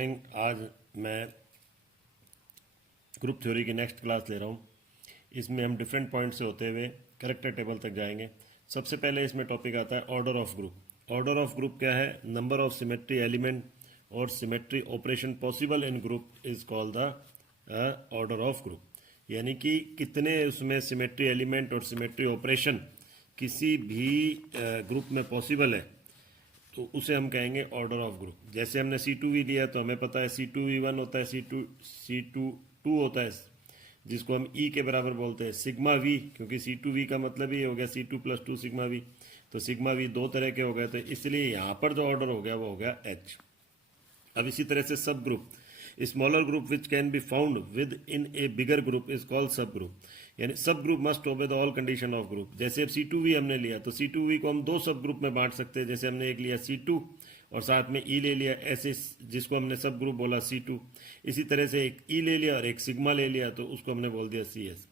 Morning. आज मैं group theory की नेक्स्ट क्लास ले रहा हूँ। इसमें हम डिफरेंट पॉइंट से होते हुए करेक्टर टेबल तक जाएंगे। सबसे पहले इसमें टॉपिक आता है order of group. Order of group क्या है? नंबर ऑफ सिमेट्री एलिमेंट और symmetry operation possible in group is called the order of group. यानी कि कितने उसमें सिमेट्री एलिमेंट और सिमेट्री ऑपरेशन किसी भी ग्रुप में पॉसिबल है, तो उसे हम कहेंगे ऑर्डर ऑफ ग्रुप। जैसे हमने C2V लिया तो हमें पता है C2V1 होता है, C2 होता है, जिसको हम E के बराबर बोलते हैं सिग्मा V, क्योंकि C2V का मतलब ही हो गया C2+2 सिग्मा V। तो सिग्मा V दो तरह के हो गए, तो इसलिए यहाँ पर जो ऑर्डर हो गया वो हो गया H। अब इसी तरह से सब group, smaller group which can be found with in A bigger group is called सब ग्रुप। यानी सब group must obey the all condition of group. जैसे अब C2V हमने लिया तो C2V को हम दो सब ग्रुप में बांट सकते हैं। जैसे हमने एक लिया C2 और साथ में E ले लिया, ऐसे जिसको हमने सब ग्रुप बोला C2। इसी तरह से एक E ले लिया और एक सिग्मा ले लिया, तो उसको हमने बोल दिया CS।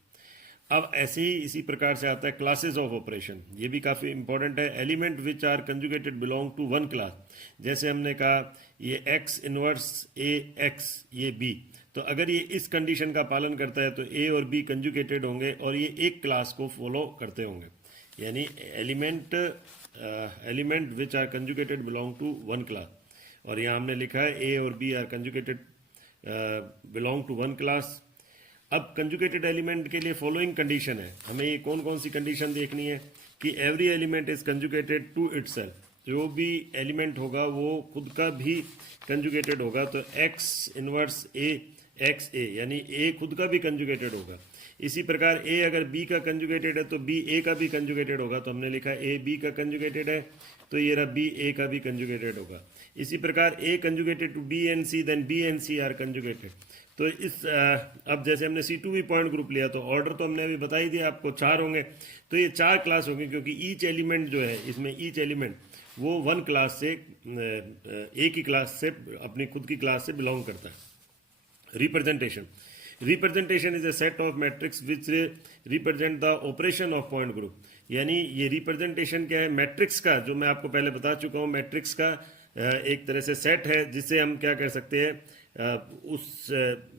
अब ऐसे ही इसी प्रकार से आता है क्लासेस ऑफ ऑपरेशन। ये भी काफ़ी इंपॉर्टेंट है। Element which are conjugated belong to one class. जैसे हमने कहा ये x इनवर्स A x ये B, तो अगर ये इस कंडीशन का पालन करता है तो A और B कंजुगेटेड होंगे और ये एक क्लास को फॉलो करते होंगे। यानी element which are conjugated belong to one class, और यहाँ हमने लिखा है A और B are conjugated belong to one class. अब कंजुगेटेड एलिमेंट के लिए फॉलोइंग कंडीशन है। हमें ये कौन कौन सी कंडीशन देखनी है कि every element is conjugated to itself. जो भी एलिमेंट होगा वो खुद का भी कंजुगेटेड होगा। तो x inverse A x A, यानी A खुद का भी कंजुगेटेड होगा। इसी प्रकार A अगर B का कंजुगेटेड है तो B A का भी कंजुगेटेड होगा। तो हमने लिखा A B का कंजुगेटेड है, तो ये रहा B A का भी कंजुगेटेड होगा। इसी प्रकार A conjugated to B and C, then B and C are conjugated. तो इस अब जैसे हमने C2V पॉइंट ग्रुप लिया तो ऑर्डर तो हमने अभी बता ही दिया आपको, चार होंगे। तो ये चार क्लास होंगे, क्योंकि ईच एलिमेंट जो है इसमें ईच एलिमेंट वो वन क्लास से एक ही क्लास से अपनी खुद की क्लास से बिलोंग करता है। Representation is a set of matrix which represent the operation of point group. यानी ये रिप्रेजेंटेशन क्या है? मैट्रिक्स का, जो मैं आपको पहले बता चुका हूँ, मैट्रिक्स का एक तरह से सेट है जिससे हम क्या कर सकते हैं,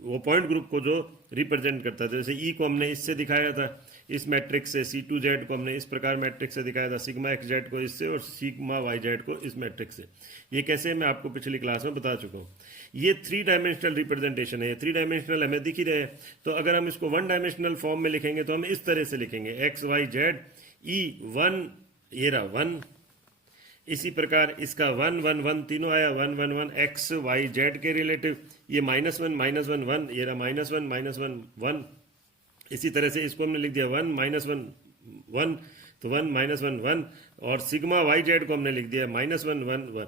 वो पॉइंट ग्रुप को जो रिप्रेजेंट करता है। जैसे E को हमने इससे दिखाया था, इस मैट्रिक्स से। C2Z को हमने इस प्रकार मैट्रिक्स से दिखाया था, सिग्मा XZ को इससे और सिग्मा YZ को इस मैट्रिक्स से। ये कैसे मैं आपको पिछली क्लास में बता चुका हूँ। ये 3 डायमेंशनल रिप्रेजेंटेशन है। ये 3 डायमेंशनल हमें दिख ही रहे हैं। तो अगर हम इसको 1 डायमेंशनल फॉर्म में लिखेंगे तो हम इस तरह से लिखेंगे XYZ E1, ये रहा 1। इसी प्रकार इसका 1 1 1 तीनों आया, 1 1 1 x y z के रिलेटिव। ये -1 -1 1, ये रहा -1 -1 1। इसी तरह से इसको हमने लिख दिया 1 -1 1, तो 1 -1 1। और सिग्मा y z को हमने लिख दिया -1 1 1,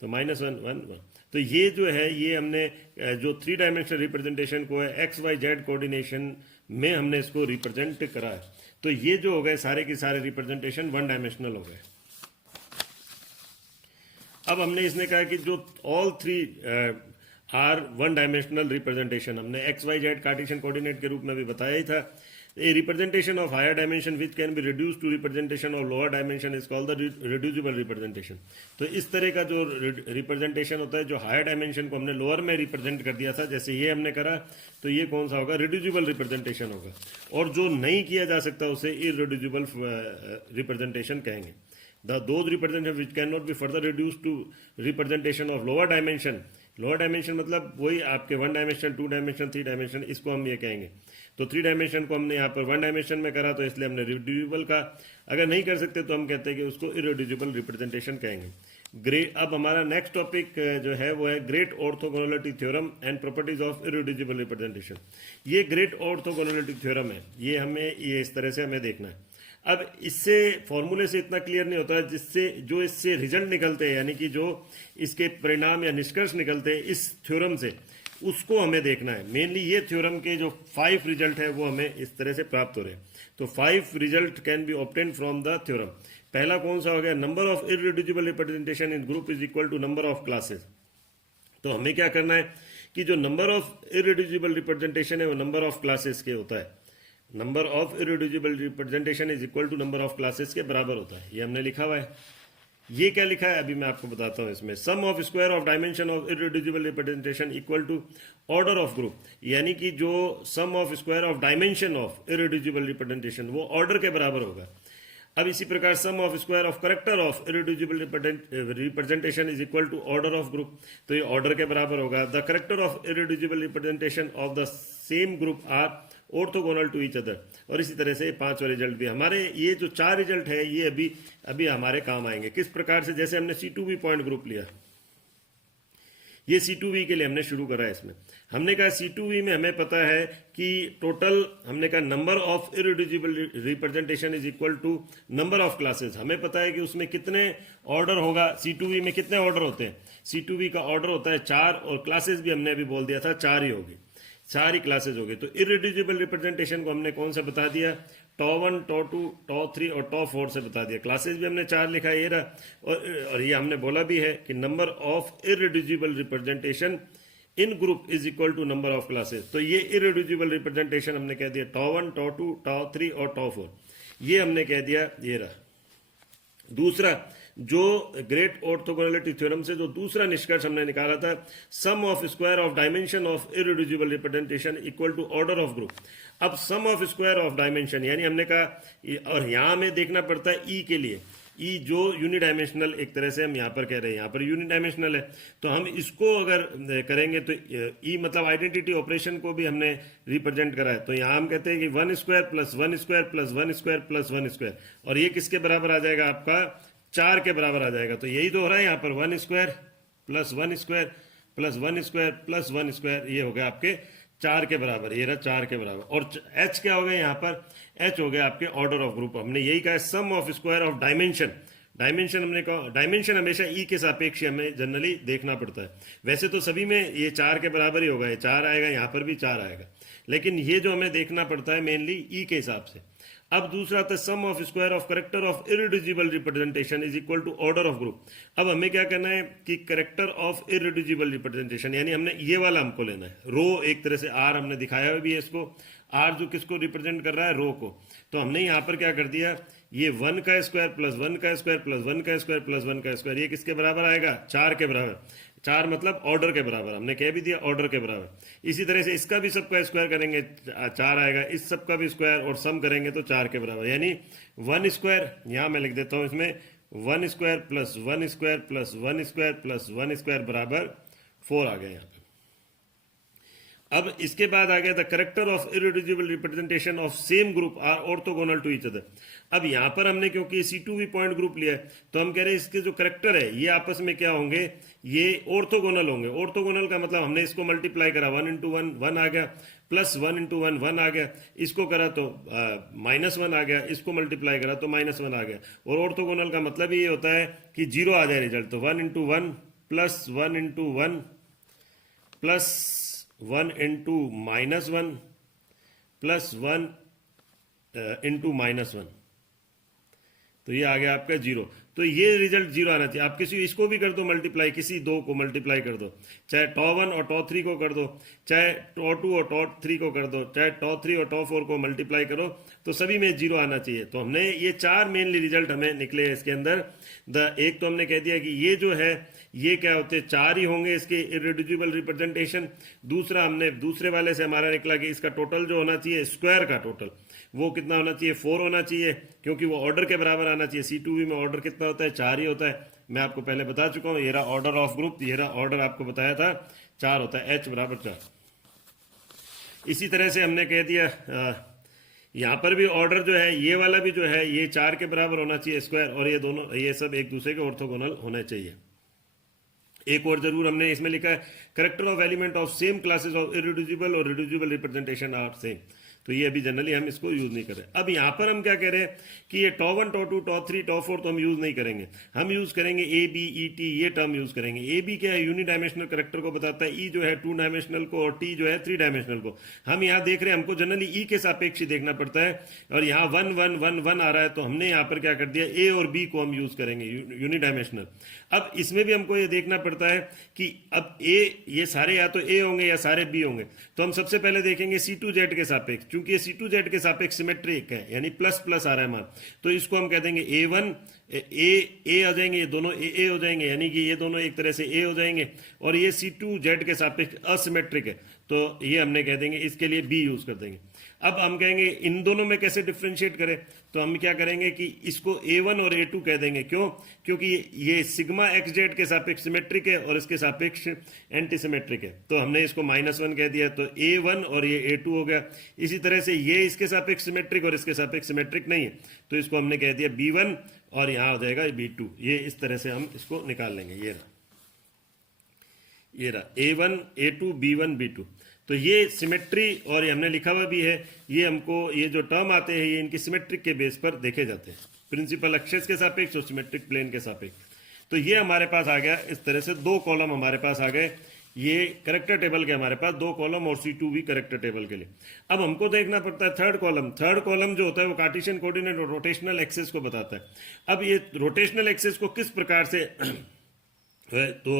तो -1 1 1। तो ये जो है, ये हमने जो 3 डायमेंशनल रिप्रेजेंटेशन को है x y z कोऑर्डिनेशन में हमने इसको रिप्रेजेंट करा है। तो ये जो हो गए सारे के सारे रिप्रेजेंटेशन 1 डायमेंशनल हो गए। अब हमने इसने कहा कि जो ऑल 3 आर 1 डायमेंशनल रिप्रेजेंटेशन, हमने x y z cartesian coordinate के रूप में भी बताया ही था। A representation of higher dimension which can be reduce to representation of lower dimension is called the reducible representation. तो इस तरह का जो रिप्रेजेंटेशन होता है, जो हायर डायमेंशन को हमने लोअर में रिप्रेजेंट कर दिया था, जैसे ये हमने करा, तो ये कौन सा होगा? रिड्यूसिबल रिप्रेजेंटेशन होगा। और जो नहीं किया जा सकता उसे इररिड्यूसिबल रिप्रेजेंटेशन कहेंगे। Those representation which cannot be further reduced to representation of lower dimension। Lower dimension मतलब वही आपके 1 डायमेंशन 2 डायमेंशन 3 डायमेंशन, इसको हम ये कहेंगे। तो 3 डायमेंशन को हमने यहाँ पर 1 डायमेंशन में करा, तो इसलिए हमने रिड्यूसिबल का। अगर नहीं कर सकते तो हम कहते हैं कि उसको इररिड्यूसिबल रिप्रेजेंटेशन कहेंगे। अब हमारा नेक्स्ट टॉपिक जो है वो है great orthogonality theorem and properties of irreducible representation. ये ग्रेट ऑर्थोगोनैलिटी थ्योरम है, ये हमें ये इस तरह से हमें देखना है। अब इससे फॉर्मूले से इतना क्लियर नहीं होता है, जिससे जो इससे रिजल्ट निकलते हैं, यानी कि जो इसके परिणाम या निष्कर्ष निकलते हैं इस थ्योरम से, उसको हमें देखना है। मेनली ये थ्योरम के जो 5 रिजल्ट है वो हमें इस तरह से प्राप्त हो रहे हैं। तो 5 result can be obtain from the theorem. पहला कौन सा हो गया? Number of irreducible representation in group is equal to number of classes. तो हमें क्या करना है कि जो नंबर ऑफ इररिड्यूसिबल रिप्रेजेंटेशन है वो नंबर ऑफ क्लासेस के होता है। Number of irreducible representation is equal to number of classes के बराबर होता है। ये हमने लिखा हुआ है। ये क्या लिखा है अभी मैं आपको बताता हूं। इसमें sum of square of dimension of irreducible representation equal to order of group, यानी कि जो sum of square of dimension of irreducible representation वो ऑर्डर के बराबर होगा। अब इसी प्रकार sum of square of character of irreducible representation is equal to order of group, तो ये ऑर्डर के बराबर होगा। The character of irreducible representation of the same group are orthogonal to each other. और इसी तरह से पांचवा रिजल्ट भी हमारे, ये जो चार रिजल्ट है ये अभी अभी हमारे काम आएंगे। किस प्रकार से, जैसे हमने C2V पॉइंट ग्रुप लिया, ये C2V के लिए हमने शुरू करा है। इसमें हमने कहा C2V में हमें पता है कि टोटल, हमने कहा number of irreducible representation is equal to number of classes. हमें पता है कि उसमें कितने ऑर्डर होगा, C2V में कितने ऑर्डर होते हैं। C2V का ऑर्डर होता है 4 और क्लासेस भी हमने अभी बोल दिया था 4 ही होगी, 4 ही क्लासेस हो गई। तो इररिड्यूसिबल रिप्रेजेंटेशन को हमने कौन सा बता दिया, टॉ1 टॉ2 टॉ3 और टॉ4 से बता दिया। क्लासेस भी हमने 4 लिखा है, ये रहा। और ये हमने बोला भी है कि number of irreducible representation in group is equal to number of classes. तो ये इररिड्यूसिबल रिप्रेजेंटेशन हमने कह दिया टॉ1 टॉ2 टॉ3 और टॉ4, ये हमने कह दिया, ये रहा। दूसरा, जो ग्रेट ऑर्थोगोनैलिटी थ्योरम से जो दूसरा निष्कर्ष हमने निकाला था, sum of square of dimension of irreducible representation equal to order of group. अब sum of square of dimension, यानी हमने कहा, और यहां हमें देखना पड़ता है ई के लिए, ई जो यूनिडायमेंशनल एक तरह से हम यहाँ पर कह रहे हैं, यहाँ पर यूनिडायमेंशनल है, तो हम इसको अगर करेंगे तो ई मतलब आइडेंटिटी ऑपरेशन को भी हमने रिप्रेजेंट करा है। तो यहाँ हम कहते हैं कि 1 square plus 1 square plus 1 square plus 1 square, और ये किसके बराबर आ जाएगा, आपका 4 के बराबर आ जाएगा। तो यही तो हो रहा है यहाँ पर, 1 square plus 1 square plus 1 square plus 1 square, ये हो गया आपके 4 के बराबर, ये रहा 4 के बराबर। और h क्या हो गया यहाँ पर, h हो गया आपके ऑर्डर ऑफ ग्रुप। हमने यही कहा sum of square of dimension, dimension हमने कहा, डायमेंशन हमेशा ई के सापेक्ष हमें जनरली देखना पड़ता है। वैसे तो सभी में ये 4 के बराबर ही होगा, ये 4 आएगा, यहाँ पर भी 4 आएगा, लेकिन ये जो हमें देखना पड़ता है मेनली ई के हिसाब से। अब दूसरा था sum of square of character of irreducible representation is equal to order of group. अब हमें क्या करना है कि करेक्टर ऑफ इररिड्यूसिबल रिप्रेजेंटेशन, यानी हमने ये वाला हमको लेना है, रो एक तरह से आर हमने दिखाया भी है इसको, आर जो किसको रिप्रेजेंट कर रहा है, रो को। तो हमने यहाँ पर क्या कर दिया, ये 1 का स्क्वायर प्लस 1 का स्क्वायर प्लस 1 का स्क्वायर प्लस 1 का स्क्वायर, ये किसके बराबर आएगा, 4 के बराबर। 4 मतलब ऑर्डर के बराबर, हमने कह भी दिया ऑर्डर के बराबर। इसी तरह से इसका भी सबका स्क्वायर करेंगे 4 आएगा, इस सबका भी स्क्वायर और सम करेंगे तो 4 के बराबर, यानी 1 स्क्वायर, यहाँ मैं लिख देता हूँ इसमें 1 square plus 1 square plus 1 square plus 1 square बराबर 4 आ गया यहाँ पे। अब इसके बाद आ गया the character of irreducible representation of same group are orthogonal to each other. अब यहां पर हमने क्योंकि C2V पॉइंट ग्रुप लिया है, तो हम कह रहे हैं इसके जो करेक्टर है ये आपस में क्या होंगे, ये ऑर्थोगोनल होंगे। ऑर्थोगोनल का मतलब हमने इसको मल्टीप्लाई करा, 1 इंटू 1 1 आ गया, प्लस 1 इंटू 1 1 आ गया, इसको करा तो -1 आ गया, इसको मल्टीप्लाई करा तो -1 आ गया। और ऑर्थोगोनल का मतलब ये होता है कि 0 आ जाए रिजल्ट, तो 1 into 1 plus 1 into 1 plus 1 into -1 plus 1 into -1, तो ये आ गया आपका 0। तो ये रिजल्ट 0 आना चाहिए। आप किसी इसको भी कर दो मल्टीप्लाई, किसी दो को मल्टीप्लाई कर दो, चाहे टॉ1 और टॉ3 को कर दो, चाहे टॉ2 और टॉ3 को कर दो, चाहे टॉ3 और टॉ4 को मल्टीप्लाई करो, तो सभी में 0 आना चाहिए। तो हमने ये 4 मेनली रिजल्ट हमें निकले इसके अंदर। एक तो हमने कह दिया कि ये जो है ये क्या होते हैं, 4 ही होंगे इसके इररिड्यूसिबल रिप्रेजेंटेशन। दूसरा हमने दूसरे वाले से हमारा निकला कि इसका टोटल जो होना चाहिए स्क्वायर का टोटल, वो कितना होना चाहिए, 4 होना चाहिए, क्योंकि वो ऑर्डर के बराबर आना चाहिए। C2V में ऑर्डर कितना होता है, 4 ही होता है। मैं आपको पहले बता चुका हूं, ये रहा ऑर्डर ऑफ ग्रुप, ये रहा ऑर्डर आपको बताया था 4 होता है, H बराबर 4। इसी तरह से हमने कह दिया यहाँ पर भी ऑर्डर जो है ये वाला भी जो है ये 4 के बराबर होना चाहिए स्क्वायर, और ये दोनों ये सब एक दूसरे के ऑर्थोगोनल होने चाहिए। एक और जरूर हमने इसमें लिखा है character of element of same classes of irreducible और रिड्यूसिबल रिप्रेजेंटेशन आर सेम। तो ये अभी जनरली हम इसको यूज नहीं कर रहे। अब यहाँ पर हम क्या कह रहे हैं कि ये टॉ1 टॉ2 टॉ3 टॉ4 तो हम यूज नहीं करेंगे, हम यूज करेंगे ए बी ई टी, ये टर्म यूज करेंगे। ए बी क्या है, यूनिडायमेंशनल करेक्टर को बताता है, ई जो है 2 डायमेंशनल को, और टी जो है 3 डायमेंशनल को। हम यहाँ देख रहे हैं, हमको जनरली ई के सापेक्ष देखना पड़ता है, और यहाँ 1 1 1 1 आ रहा है, तो हमने यहाँ पर क्या कर दिया, ए और बी को हम यूज करेंगे यूनिडायमेंशनल। अब इसमें भी हमको ये देखना पड़ता है कि अब ए, ये सारे या तो ए होंगे या सारे बी होंगे। तो हम सबसे पहले देखेंगे C2Z के सापेक्ष, चूंकि ये C2Z के सापेक्ष सिमेट्रिक है, यानी प्लस प्लस आ रहा है मान, तो इसको हम कह देंगे A1 ए आ जाएंगे, ये दोनों ए हो जाएंगे, यानी कि ये दोनों एक तरह से ए हो जाएंगे, और ये C2Z के सापेक्ष असिमेट्रिक है, तो ये हमने कह देंगे इसके लिए बी यूज कर देंगे। अब हम कहेंगे इन दोनों में कैसे डिफ्रेंशिएट करें, तो हम क्या करेंगे कि इसको A1 और A2 कह देंगे। क्यों? क्योंकि ये सिग्मा XZ के सापेक्ष सिमेट्रिक है और इसके सापेक्ष एंटी सिमेट्रिक है, तो हमने इसको -1 कह दिया, तो A1 और ये A2 हो गया। इसी तरह से ये इसके सापेक्ष सिमेट्रिक और इसके सापेक्ष सिमेट्रिक नहीं है, तो इसको हमने कह दिया B1 और यहाँ हो जाएगा B2। ये इस तरह से हम इसको निकाल लेंगे। ये रहा A1 A2 B1 B2। तो ये सिमेट्री, और ये हमने लिखा हुआ भी है, ये हमको ये जो टर्म आते हैं ये इनकी सिमेट्रिक के बेस पर देखे जाते हैं, प्रिंसिपल एक्सिस के सापेक्ष और सिमेट्रिक प्लेन के सापेक्ष। तो ये हमारे पास आ गया, इस तरह से दो कॉलम हमारे पास आ गए, ये करेक्टर टेबल के हमारे पास दो कॉलम और C2V करेक्टर टेबल के लिए। अब हमको देखना पड़ता है थर्ड कॉलम। थर्ड कॉलम जो होता है वो कार्टेशियन कोऑर्डिनेट और रोटेशनल एक्सिस को बताता है। अब ये रोटेशनल एक्सिस को किस प्रकार से तो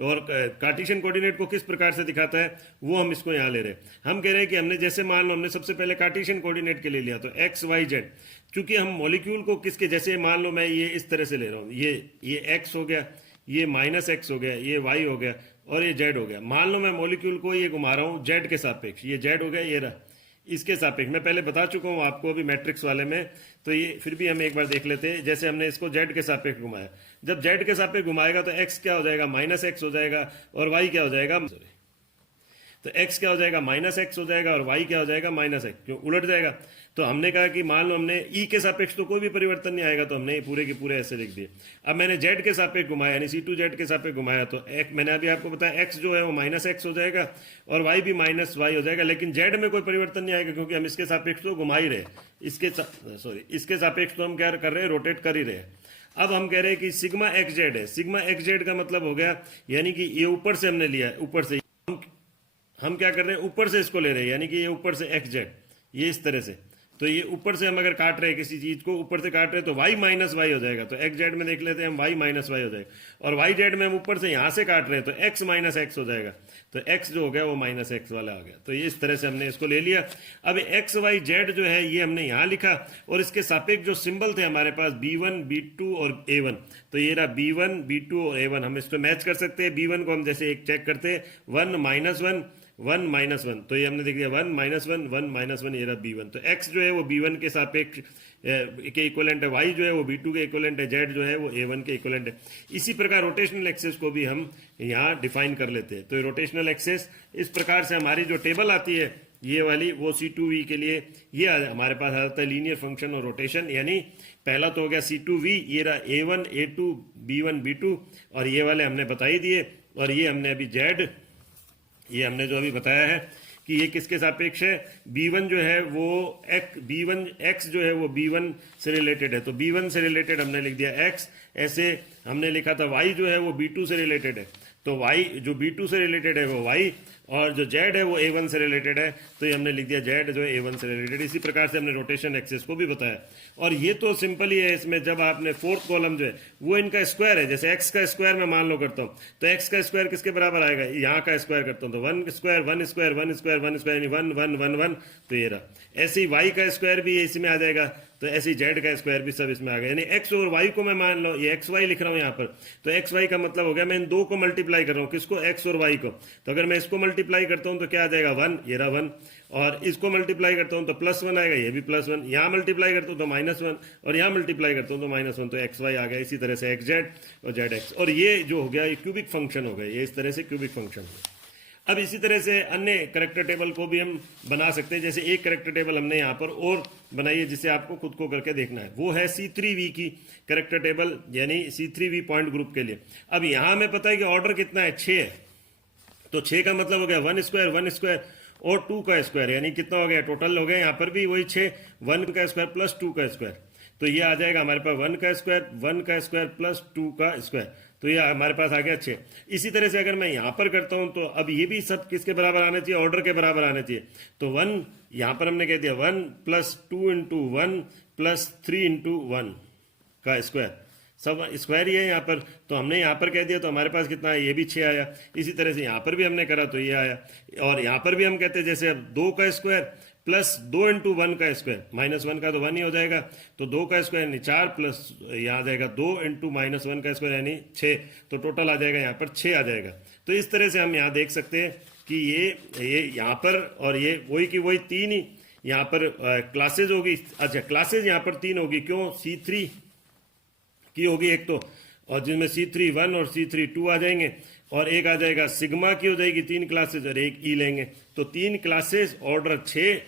और कार्टेशियन कोऑर्डिनेट को किस प्रकार से दिखाता है वो हम इसको यहाँ ले रहे हैं। हम कह रहे हैं कि हमने जैसे मान लो हमने सबसे पहले कार्टेशियन कोऑर्डिनेट के लिए लिया, तो XYZ, चूंकि हम मॉलिक्यूल को किसके, जैसे मान लो मैं ये इस तरह से ले रहा हूँ, ये X हो गया, ये -X हो गया, ये Y हो गया और ये Z हो गया। मान लो मैं मॉलिक्यूल को ये घुमा रहा हूँ Z के सापेक्ष, ये Z हो गया, ये रहा इसके सापेक्ष। मैं पहले बता चुका हूँ आपको अभी मैट्रिक्स वाले में, तो ये फिर भी हम एक बार देख लेते हैं। जैसे हमने इसको Z के सापेक्ष घुमाया, जब Z के सापेक्ष घुमाएगा तो X क्या हो जाएगा, -X हो जाएगा, और Y क्या हो जाएगा, तो X क्या हो जाएगा, -X हो जाएगा, और Y क्या हो जाएगा, -X, क्यों उलट जाएगा। तो हमने कहा कि मान लो हमने E के सापेक्ष तो कोई भी परिवर्तन नहीं आएगा, तो हमने ये पूरे के पूरे ऐसे लिख दिए। अब मैंने Z के सापेक्ष घुमाया, यानी C2Z के सापेक्ष घुमाया, तो मैंने अभी आपको बताया X जो है वो -X हो जाएगा और Y भी -Y हो जाएगा, लेकिन Z में कोई परिवर्तन नहीं आएगा, क्योंकि हम इसके सापेक्ष तो घुमा ही रहे, इसके सापेक्ष तो हम क्या कर रहे हैं, रोटेट कर ही रहे हैं। अब हम कह रहे हैं कि सिग्मा XZ है। सिग्मा XZ का मतलब हो गया, यानी कि ये ऊपर से हमने लिया है, ऊपर से हम क्या कर रहे हैं, ऊपर से इसको ले रहे हैं, यानी कि ये ऊपर से XZ, ये इस तरह से। तो ये ऊपर से हम अगर काट रहे हैं किसी चीज को, ऊपर से काट रहे हैं, तो y -y हो जाएगा। तो XZ में देख लेते हैं हम, y -y हो जाएगा, और YZ में हम ऊपर से यहां से काट रहे हैं, तो x -x हो जाएगा। तो x जो हो गया वो -x वाला आ गया। तो ये इस तरह से हमने इसको ले लिया। अब XYZ जो है ये हमने यहाँ लिखा, और इसके सापेक्ष जो सिंबल थे हमारे पास B1 B2 और A1, तो ये रहा B1 B2 और A1। हम इसको मैच कर सकते हैं। B1 को हम जैसे एक चेक करते हैं, 1 -1 1 -1, तो ये हमने देख लिया 1 -1 1 -1, ये रहा B1। तो x जो है वो B1 के सापेक्ष के इक्वलेंट है, y जो है वो B2 के इक्वलेंट है, z जो है वो A1 के इक्वलेंट है। इसी प्रकार रोटेशनल एक्सेस को भी हम यहाँ डिफाइन कर लेते हैं। तो रोटेशनल एक्सेस इस प्रकार से हमारी जो टेबल आती है ये वाली, वो C2V के लिए ये हमारे पास आ जाता है लीनियर फंक्शन और रोटेशन। यानी पहला तो हो गया C2V, ये रहा A1 A2 B1 B2, और ये वाले हमने बता ही दिए। और ये हमने अभी Z, ये हमने जो अभी बताया है कि ये किसके सापेक्ष है, B1 जो है वो B1 X जो है वो B1 से रिलेटेड है, तो B1 से रिलेटेड हमने लिख दिया X। ऐसे हमने लिखा था Y जो है वो B2 से रिलेटेड है, तो Y जो B2 से रिलेटेड है वो Y, और जो Z है वो A1 से रिलेटेड है, तो ये हमने लिख दिया Z जो है A1 से रिलेटेड। इसी प्रकार से हमने रोटेशन एक्सिस को भी बताया। और ये तो सिंपल ही है। इसमें जब आपने फोर्थ कॉलम जो है वो इनका स्क्वायर है, जैसे x का स्क्वायर मैं मान लो करता हूँ, तो x का स्क्वायर किसके बराबर आएगा, यहाँ का स्क्वायर करता हूँ, तो 1 स्क्वायर 1 स्क्वायर 1 स्क्वायर 1 स्क्वायर, यानी 1 1 1 1, तो ये रहा। ऐसे ही y का स्क्वायर भी इसमें आ जाएगा, तो ऐसे ही z का स्क्वायर भी सब इसमें आ गया। यानी x और y को मैं मान लो, ये xy लिख रहा हूँ यहाँ पर, तो xy का मतलब हो गया मैं इन दो को मल्टीप्लाई कर रहा हूँ, किसको, x और y को। तो अगर मैं इसको मल्टीप्लाई करता हूँ तो क्या आ जाएगा 1, ये रहा 1, और इसको मल्टीप्लाई करता हूँ तो +1 आएगा, ये भी +1, यहाँ मल्टीप्लाई करता हूँ तो -1, और यहाँ मल्टीप्लाई करता हूँ तो -1, तो xy आ गया। इसी तरह से xz और zx, और ये जो हो गया ये क्यूबिक फंक्शन हो गया, ये इस तरह से क्यूबिक फंक्शन हो गया। अब इसी तरह से अन्य करेक्टर टेबल को भी हम बना सकते हैं। जैसे एक करेक्टर टेबल हमने यहाँ पर और बनाई है, जिसे आपको खुद को करके देखना है, वो है C3V की करेक्टर टेबल, यानी C3V पॉइंट ग्रुप के लिए। अब यहाँ हमें पता है कि ऑर्डर कितना है, 6 है, तो 6 का मतलब हो गया 1 स्क्वायर 1 स्क्वायर और 2 का स्क्वायर, यानी कितना हो गया, टोटल हो गया यहाँ पर भी वही 6, 1 का स्क्वायर प्लस 2 का स्क्वायर, तो ये आ जाएगा हमारे पास 1 का स्क्वायर प्लस 2 का स्क्वायर, तो ये हमारे पास आ गया 6। इसी तरह से अगर मैं यहाँ पर करता हूँ तो अब ये भी सब किसके बराबर आना चाहिए, ऑर्डर के बराबर आना चाहिए। तो 1 यहाँ पर हमने कह दिया 1 प्लस 2 इंटू 1 प्लस 3 इंटू 1 का स्क्वायर, सब स्क्वायर ही है यहाँ पर, तो हमने यहाँ पर कह दिया तो हमारे पास कितना है, ये भी 6 आया। इसी तरह से यहाँ पर भी हमने करा तो ये आया, और यहाँ पर भी हम कहते हैं जैसे अब 2 का स्क्वायर प्लस 2 इंटू 1 का स्क्वायर, -1 का तो 1 ही हो जाएगा, तो 2 का स्क्वायर यानी 4 प्लस यहाँ आ जाएगा 2 इंटू -1 का स्क्वायर यानी 6, तो टोटल आ जाएगा यहाँ पर 6 आ जाएगा। तो इस तरह से हम यहाँ देख सकते हैं कि ये यहाँ पर और ये वही की वही 3 ही यहाँ पर क्लासेज होगी। अच्छा, क्लासेज यहाँ पर 3 होगी, क्यों? C3 की होगी एक तो, और जिनमें C3 1 और C3 2 आ जाएंगे, और एक आ जाएगा सिग्मा की हो जाएगी 3 क्लासेज, और एक ई लेंगे, तो 3 क्लासेज ऑर्डर 6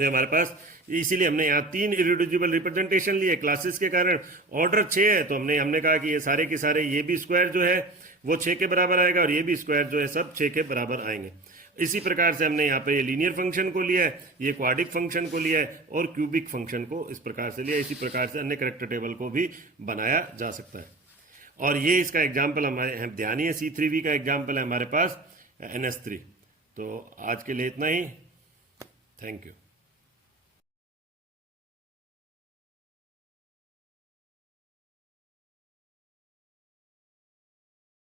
है हमारे पास। इसीलिए हमने यहाँ 3 इरिड्यूसिबल रिप्रेजेंटेशन लिए क्लासेस के कारण। ऑर्डर 6 है तो हमने कहा कि ये सारे के सारे ये भी स्क्वायर जो है वो 6 के बराबर आएगा, और ये भी स्क्वायर जो है सब 6 के बराबर आएंगे। इसी प्रकार से हमने यहाँ पे ये लीनियर फंक्शन को लिया है, ये क्वाड्रिक फंक्शन को लिया है, और क्यूबिक फंक्शन को इस प्रकार से लिया। इसी प्रकार से अन्य करेक्टर टेबल को भी बनाया जा सकता है। और ये इसका एग्जाम्पल हमारे ध्यान ही है, C3V का एग्जाम्पल है हमारे पास NS3। तो आज के लिए इतना ही, थैंक यू।